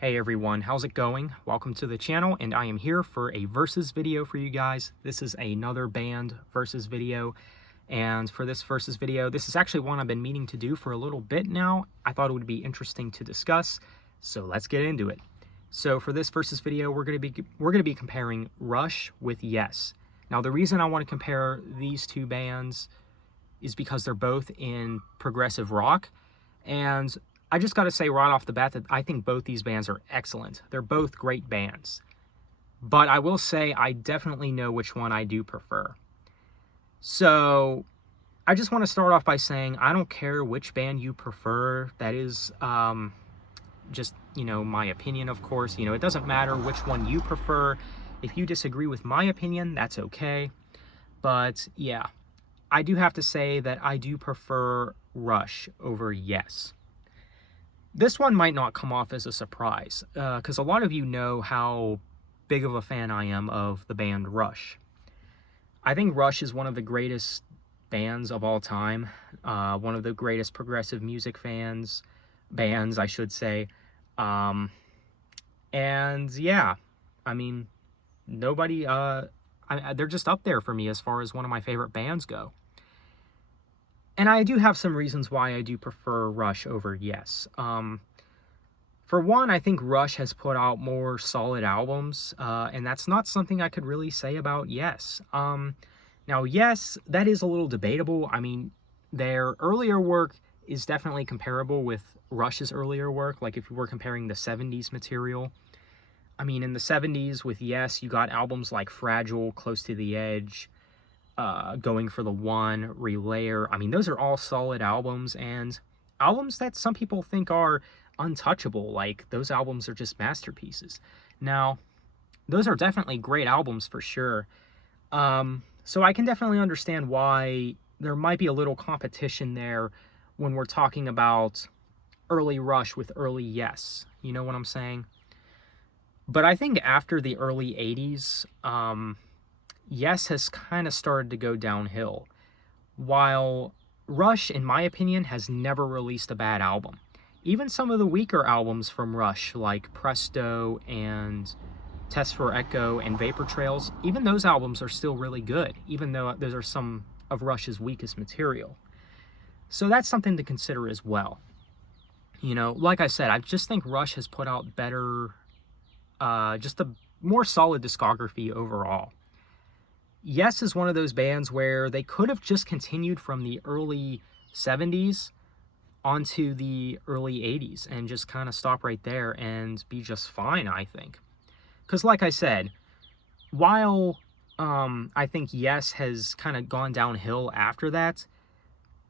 Hey everyone, how's it going? Welcome to the channel, and I am here for a versus video for you guys. This is another band versus video, and for this versus video, this is actually one I've been meaning to do for a little bit now. I thought it would be interesting to discuss, so let's get into it. So for this versus video, we're gonna be comparing Rush with Yes. Now the reason I want to compare these two bands is because they're both in progressive rock, and I just got to say right off the bat that I think both these bands are excellent. They're both great bands. But I will say I definitely know which one I do prefer. So I just want to start off by saying I don't care which band you prefer. That is just, my opinion, of course. It doesn't matter which one you prefer. If you disagree with my opinion, that's okay. But yeah, I do have to say that I do prefer Rush over Yes. This one might not come off as a surprise, because a lot of you know how big of a fan I am of the band Rush. I think Rush is one of the greatest bands of all time, one of the greatest progressive music bands, I should say. And yeah, I mean, nobody, they're just up there for me as far as one of my favorite bands go. And I do have some reasons why I do prefer Rush over Yes. For one, I think Rush has put out more solid albums, and that's not something I could really say about Yes. Now, Yes, that is a little debatable. I mean, their earlier work is definitely comparable with Rush's earlier work, like if you were comparing the 70s material. I mean, in the 70s with Yes, you got albums like Fragile, Close to the Edge, Going for the One, Relayer. I mean, those are all solid albums, and albums that some people think are untouchable. Like, those albums are just masterpieces. Now, those are definitely great albums for sure. So I can definitely understand why there might be a little competition there when we're talking about early Rush with early Yes. You know what I'm saying? But I think after the early 80s, Yes has kind of started to go downhill, while Rush, in my opinion, has never released a bad album. Even some of the weaker albums from Rush, like Presto and Test for Echo and Vapor Trails, even those albums are still really good, even though those are some of Rush's weakest material. So that's something to consider as well. Like I said, I just think Rush has put out better, just a more solid discography overall. Yes is one of those bands where they could have just continued from the early 70s onto the early 80s and just kind of stop right there and be just fine, I think. Because like I said, while I think Yes has kind of gone downhill after that,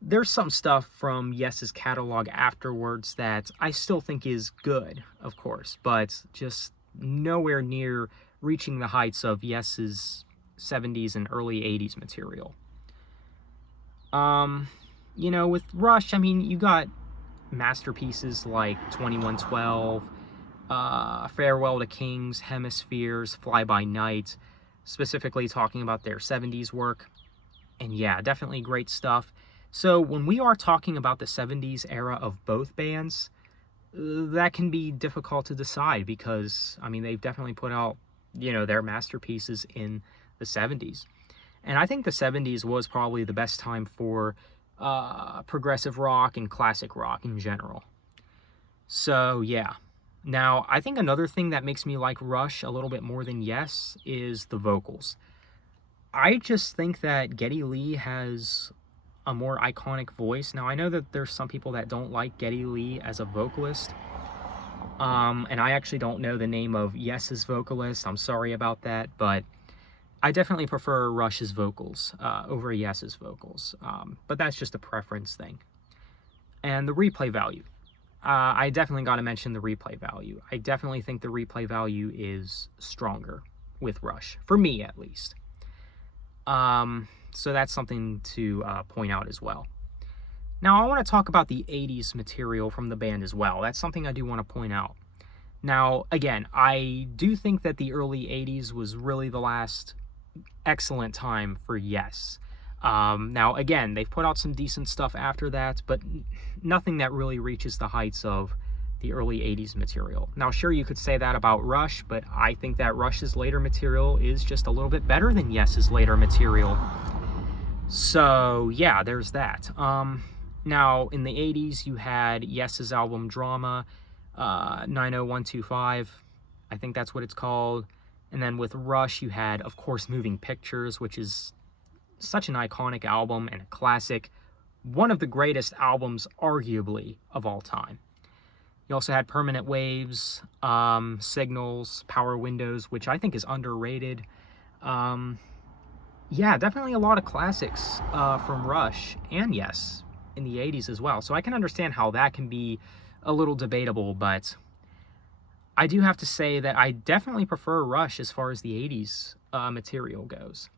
there's some stuff from Yes's catalog afterwards that I still think is good, of course, but just nowhere near reaching the heights of Yes's 70s and early 80s material. With Rush, I mean, you got masterpieces like 2112, Farewell to Kings, Hemispheres, Fly By Night, specifically talking about their 70s work. And yeah, definitely great stuff. So when we are talking about the 70s era of both bands, that can be difficult to decide because, I mean, they've definitely put out, their masterpieces in the 70s. And I think the 70s was probably the best time for progressive rock and classic rock in general. So yeah. Now, I think another thing that makes me like Rush a little bit more than Yes is the vocals. I just think that Geddy Lee has a more iconic voice. Now, I know that there's some people that don't like Geddy Lee as a vocalist. And I actually don't know the name of Yes's vocalist. I'm sorry about that, but I definitely prefer Rush's vocals over Yes's vocals. But that's just a preference thing. And the replay value. I definitely got to mention the replay value. I definitely think the replay value is stronger with Rush, for me at least. So that's something to point out as well. Now, I want to talk about the 80s material from the band as well. That's something I do want to point out. Now, again, I do think that the early 80s was really the last excellent time for Yes. Now, again, they've put out some decent stuff after that, but nothing that really reaches the heights of the early 80s material. Now, sure, you could say that about Rush, but I think that Rush's later material is just a little bit better than Yes's later material. So, yeah, there's that. Now, in the 80s, you had Yes's album Drama, 90125, I think that's what it's called. And then with Rush, you had, of course, Moving Pictures, which is such an iconic album and a classic. One of the greatest albums, arguably, of all time. You also had Permanent Waves, Signals, Power Windows, which I think is underrated. Yeah, definitely a lot of classics from Rush and Yes in the 80s as well. So I can understand how that can be a little debatable, but I do have to say that I definitely prefer Rush as far as the 80s material goes.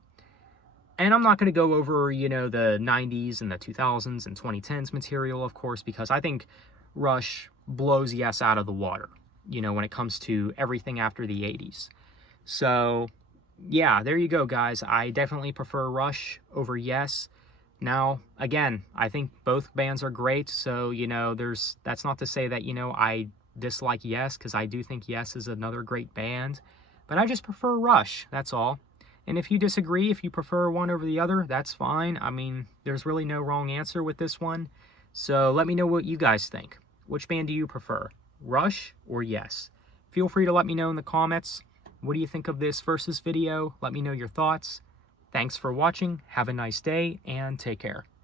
And I'm not going to go over, you know, the 90s and the 2000s and 2010s material, of course, because I think Rush blows Yes out of the water, you know, when it comes to everything after the 80s. So, yeah, there you go, guys. I definitely prefer Rush over Yes. Now, again, I think both bands are great, so, you know, that's not to say that, you know, I dislike Yes, because I do think Yes is another great band, but I just prefer Rush, that's all. And if you disagree, if you prefer one over the other, that's fine. I mean, there's really no wrong answer with this one. So let me know what you guys think. Which band do you prefer, Rush or Yes? Feel free to let me know in the comments. What do you think of this Versus video? Let me know your thoughts. Thanks for watching. Have a nice day and take care.